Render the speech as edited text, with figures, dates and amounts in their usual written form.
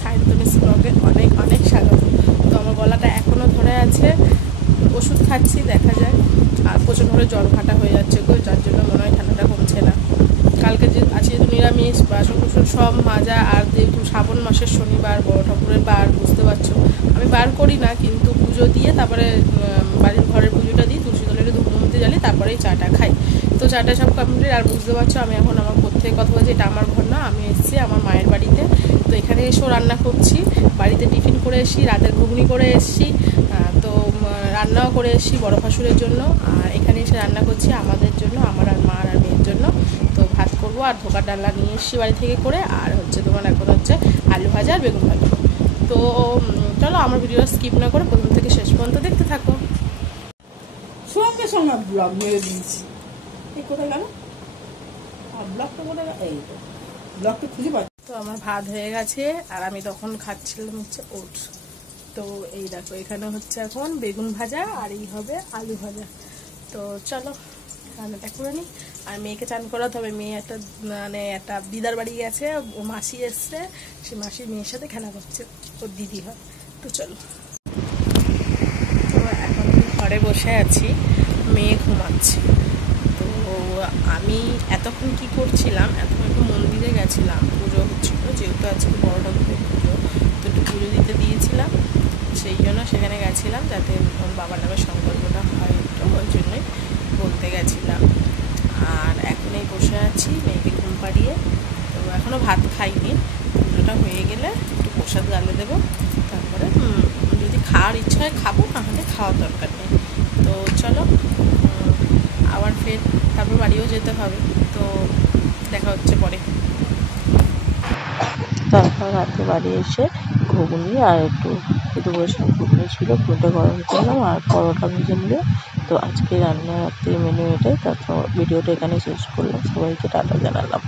সায়ন্তনীস ব্লগে অনেক অনেক স্বাগত। তো আমার গলাটা এখনও ধরে আছে, ওষুধ খাচ্ছি, দেখা যায়। আর প্রচণ্ড করে জল ঘাটা হয়ে যাচ্ছে গো, যার জন্য মনে হয় ঠান্ডাটা কমছে না। কালকে যে আছে যেহেতু নিরামিষ, বাসন কুসন সব মাজা, আর যেহেতু শ্রাবণ মাসের শনিবার বড় ঠাকুরের বার, বুঝতে পারছো আমি বার করি না, কিন্তু পুজো দিয়ে তারপরে বাড়ির ঘরের পুজোটা দিই, তুলসী তলায় ধূপমুতি জ্বালি, তারপরেই চাটা খাই। তো চাটা সব কমপ্লিট। আর বুঝতে পারছো আমি এখন আমার কোথায় কথা বলছি, এটা আমার ঘর না, আমি এসেছি আমার মায়ের বাড়িতে। তো এখানে এসেও রান্না করছি, বাড়িতে টিফিন করে এসেছি, রাতের ঘুগনি করে এসেছি, তো রান্নাও করে এসেছি বড় ভাসুরের জন্য। আর এখানে এসে রান্না করছি আমাদের জন্য, আমার আর মা আর মেয়ের জন্য। তো ভাত করবো, আর ধোকার ডালনা নিয়ে এসেছি বাড়ি থেকে করে, আর হচ্ছে তোমার এখন হচ্ছে আলু ভাজা আর বেগুন ভাজা। তো চলো আমার ভিডিওটা স্কিপ না করে প্রথম থেকে শেষ পর্যন্ত দেখতে থাকো। সঙ্গে সঙ্গে ব্লগ মেরে দিয়েছি। এই কোথায় গেল ব্লগটা, কোথায় গেল? এই তো ব্লগটা খুঁজে পাচ্ছি। তো আমার ভাত হয়ে গেছে, আর আমি তখন খাচ্ছিলাম হচ্ছে ওটস। তো এই দেখো এখানে হচ্ছে এখন বেগুন ভাজা, আর এই হবে আলু ভাজা। তো চলো রান্নাটা করে নিই। আর মেয়েকে চান করাতে হবে, মেয়ে একটা দিদার বাড়ি গেছে, ও মাসি এসছে, সে মাসির মেয়ের সাথে খেলা করছে, ওর দিদি হয়। তো চলো, তো এখন আমি ঘরে বসে আছি, মেয়ে ঘুমাচ্ছে। তো আমি এতক্ষণ কি করছিলাম, এতক্ষণ একটু মন্দিরে গেছিলাম, পুজো হচ্ছিলো, যেহেতু আজকে বড় ঠাকুরের পুজো, তো একটু পুজো দিতে দিয়েছিলাম, সেই জন্য সেখানে গেছিলাম, যাতে বাবার নামে সংকল্পটা হয়, একটু ওই জন্যই বলতে গেছিলাম। আর এখন এই বসে আছি মেয়েকে ঘুম পাড়িয়ে। তো এখনও ভাত খাইনি, পুজোটা হয়ে গেলে একটু প্রসাদ গালে দেবো, তারপরে যদি খাওয়ার ইচ্ছা হয় খাবো, নাহলে খাওয়ার দরকার নেই। তো চলো, আবার ফের তারপর বাড়িও যেতে হবে, তো দেখা হচ্ছে পরে। তারপর রাতে বাড়ি এসে ঘুগনি আর একটু বসে ঘুগনি ছিল, ঘুগনিটা গরম করলাম আর পরোটা ভেজে নিলাম। তো আজকে রান্না রাত্রির মেনু এটাই। তারপর ভিডিওটা এখানে শেষ করলাম, সবাইকে টাটা জানালাম।